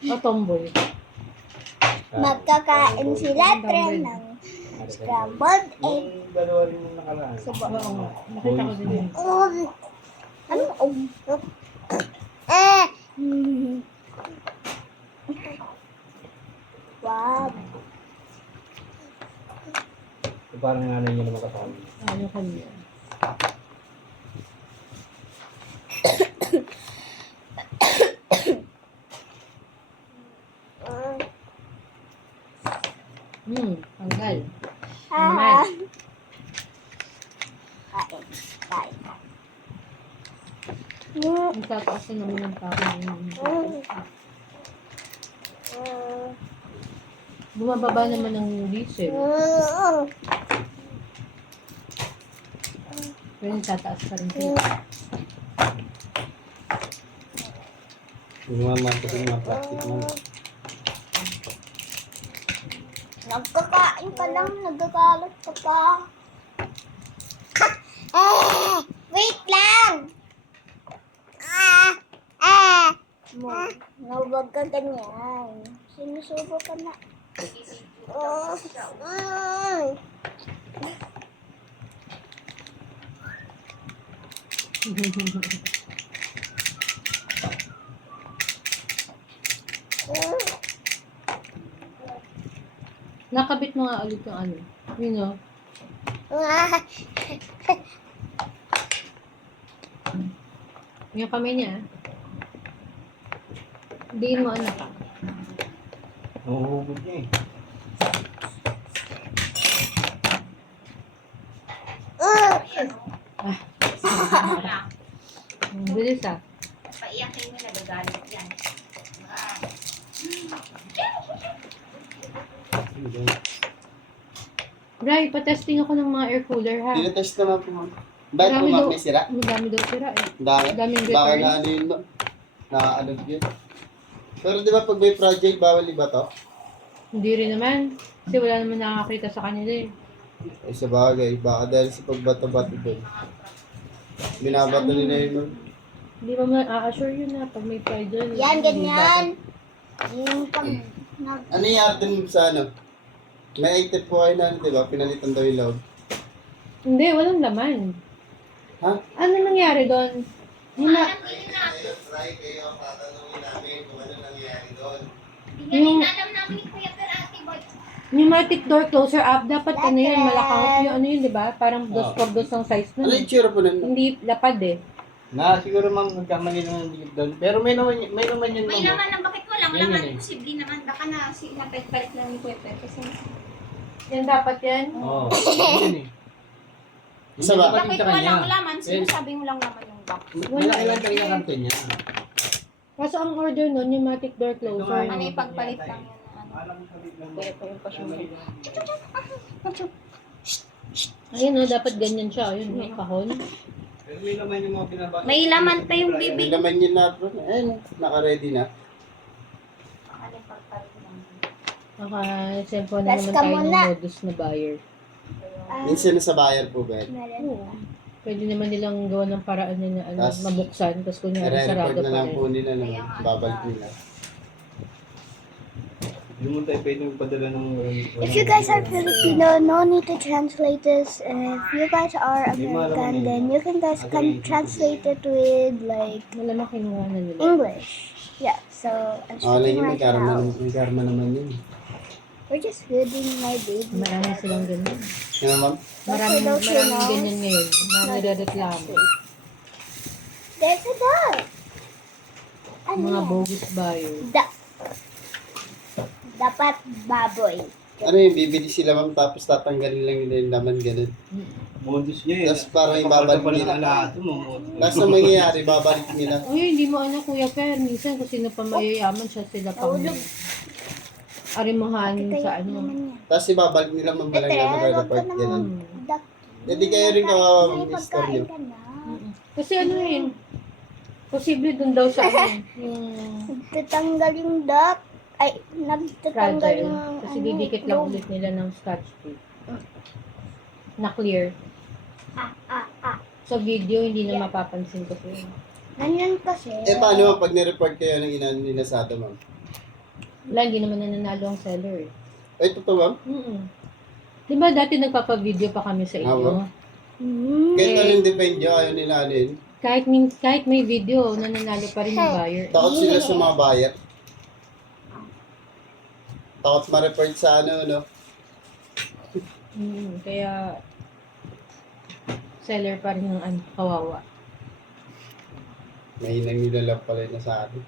O tomboy. Magkakain sila Tren ng scrambled egg. Yung dalawa rin yung nakaraan. Subo. Oo nga. Nakita ko din yun. Ano? Wow. So, parang nanay niya naman kasama. Ano kanya? Tanggal. Ah. Kain. Kain. Ang tataas na naman ng tao. Bumababa naman ng diesel. Pero yung tataas pa rin sila. Yung mga matas yung mga plastic mo. Nagkakain ka lang, nagkakalat ka pa. Wait lang! Huwag ka ganyan. Sinusubo ka na. Nakabit mo nga ulit yung ano. You know. Yung kamay niya. Diin mo anak. Nahuhugot niya eh. Ang bilis ah. Paiyakin mo, nagagalit yan. Bray, pa-testing ako ng mga air cooler ha. Tinatest naman po ma'am. Bakit po ma'am may sira? Madami daw sira eh. Dami? Daming Baka returns. na ano yun ma'am? Nakaalog yun. Pero di ba pag may project, bawal di ba to? Hindi rin naman. Kasi wala naman nakakita sa kanila eh. Eh sa bagay, baka dahil sa pagbato-bato doon. Binabato nila yun ma'am. Hindi ba ma-assure yun na pag may pride dyan. Yan, hindi ganyan. Yung pag Ano yung dun sa ano? May item po kayo na ano, di ba? Pinalitan daw yung loob. Hindi, walang laman. Ha? Ano nangyari doon? Try kayo, tatanungin namin kung ano nangyari doon. Yung Alam namin ni Kuya pero Ate Boy. pneumatic door closer up, dapat ano yun, malakang. Yung ano yun, di ba? Parang dos Oh. por dos ang size Ano nun. yung tsura po nun? Hindi lapad eh. Siguro ma'am, magkamali naman dito doon. Pero may naman yun May ma'am. laman lang, bakit walang Yun laman? yun eh. Posible naman. Baka na napagpalit lang ni Kuya Pero. Kasi Yan dapat yan. Oo, yun eh. Isa Hindi ba? ko bakit sa kanya. walang laman? Sinasabi mo lang naman yung box. Malaki lang talaga ang kanto niya. Kaso ang order nun, pneumatic door closer. Ano yung pagpalit lang yun? Ano? Kaya pa yung pasyon. Ayun o, dapat ganyan siya. Ayun, yung kahon. Pero may naman yung mga pinabasa. May laman pa yung May bibig. laman yun na bro. Ayun, naka-ready na. Ano yung pagpalit lang? Naka-cellphone na Gas naman ka tayo ng muna. modus na buyer. Minsan sa buyer po ba yun? meron. Oo. Pwede naman nilang gawa ng paraan na ano, Tas, mabuksan. Tapos kunyari Nare-record sarado na pa lang rin. po nila na babalik nila. Hindi mo tayo pwede magpadala ng... If you guys are Filipino, no need to translate this. And if you guys are American, then you can guys can translate it with like Wala na kinuha na nila. English. Yeah, so I'm Ah, speaking yun, right now. may karma naman yun. We're just feeding my baby. Marami silang ganyan. Yan ma'am? Maraming Don't you know? ganyan ngayon. Na nire-reklamo. There's a dog. Ano Mga yan? bogus buyer. Dapat baboy. Ano yung bibili sila ma'am tapos tatanggalin lang nila yung laman ganun. Modus niya eh. Tapos parang ibabalik nila. Lahat mo. Tapos ang mangyayari, babalik nila. Uy, hindi mo ano Kuya Per. Minsan kung sino pa mayayaman siya sila pang Nahulog. arimahan sa Kaya ano. naman yan. Tapos ibabalik nila mamalang Ete, na wag ka report naman. ganun. Duck. Hindi kayo rin kawawa May mag-store nyo. pagkain ka na. Kasi ano yun, posible dun daw sa ano, yung Nagtatanggal yung duck. Ay, nagtatanggal fragile. yung Kasi didikit lang ulit nila ng scotch tape. Na clear. Sa video, hindi na mapapansin kasi. Ganyan kasi. Eh paano pag nireport kayo ng inano nila sa ato ma'am? Wala, hindi naman nananalo ang seller eh. Ay, totoo ba? Di ba dati nagpapa-video pa kami sa inyo? Aba. Mm. Kaya na rin depende, ayaw nila ano yun. Kahit may video, nananalo pa rin yung buyer. Takot sila sa mga buyer. Takot ma-report sa ano, no? Kaya seller pa rin ng kawawa. May nangilalap pala na sa atin.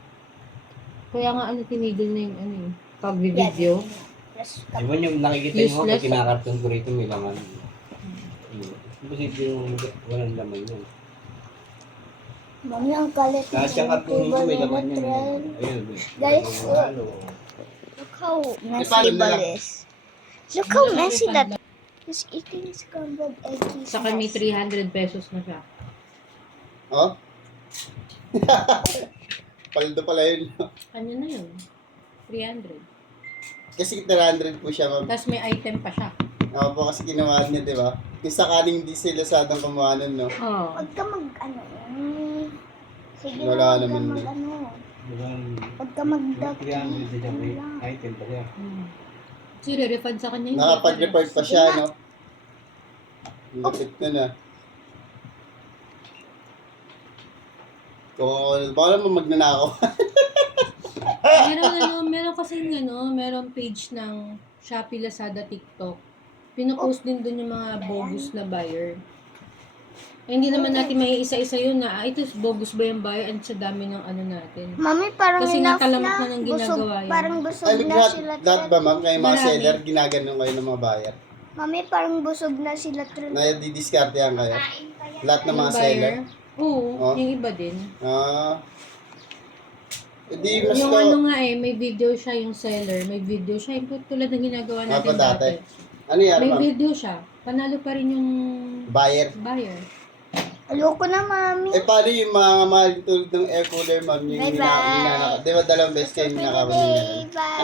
Kaya nga tinigil na yung pag-video. Yes. Di ba yung nakikita mo Useless. pag kinakarton ko rito may laman. Posible yung walang laman yun. Mami, ang kalit Lahat yung karton ko may laman yun. Trend. Ayun. Guys, Ano? Look how messy paano the na ball lang? is. Look how messy that is. Eating scrambled egg is Saka may messy. 300 pesos na siya. Oh? Paldo pala yun. Kanya na yun. 300. Kasi 300 po siya, ma'am. Tapos may item pa siya. Ako po kasi ginawa niya, di ba? Yung sakaling di sila sa atong kumuha nun, no? Oo. Huwag ka mag ano. Sige Wala na, huwag ka naman mag din. ano. Diba? Huwag ka mag-duck. 300 na dyan may item pa siya. So, re-refund sa kanya yun. Nakapag-report pa siya, no? Lapit na na. Kung baka naman magnanakaw. Meron kasi meron page ng Shopee, Lazada, TikTok. Pinopost din doon yung mga bogus na buyer. Eh, hindi naman natin may isa-isa yun na, ito bogus ba yung buyer? At sa dami ng natin. Mami, parang Kasi enough natalamak na. na ng ginagawa yun. Parang busog Ay, na sila. lahat ba, ma'am? Kayo mga Marami. seller, ginaganon kayo ng mga buyer. Mami, parang busog na sila. Nadidiskartehan kayo. Lahat ng mga Yung seller. Oo, Oh. yung iba din. Hindi mas Yung ko, may video siya yung seller. May video siya. Yung tulad ng ginagawa natin Apa dati? dati. ano yan, May ma'am? video siya. Panalo pa rin yung Buyer. buyer. Ayoko na, Mami. Eh, paano yung mga mahal tulad ng air cooler, ma'am? Yung Bye-bye. Di ba dalawang beses kayo ninakawan ng ganun? Bye.